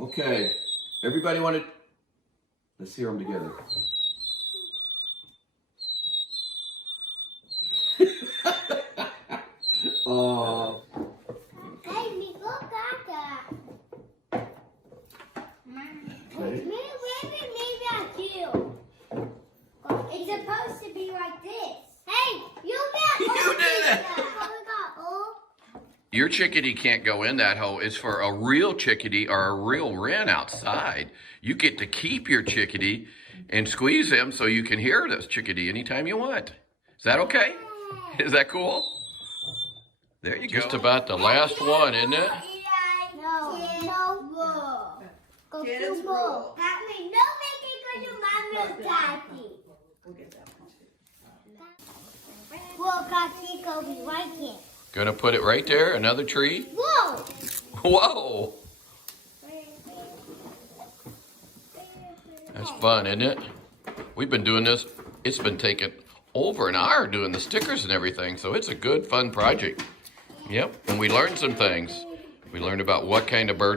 Okay. Everybody want to... Let's hear them together. Oh. Hey, me go Gaga. Maybe I do. It's supposed to be like this. Hey, you got You did it! Your chickadee can't go in that hole. It's for a real chickadee or a real wren outside. You get to keep your chickadee and squeeze him so you can hear this chickadee anytime you want. Is that okay? Is that cool? There you go. Just about the last one, isn't it? No. Go Kids to rule. That means no making go to my milk daddy. We'll get that one too. Well, Kachi, go be right here. Gonna put it right there, another tree. Whoa! Whoa! That's fun, isn't it? We've been doing this, it's been taking over an hour doing the stickers and everything, so it's a good, fun project. Yep, and we learned some things. We learned about what kind of bird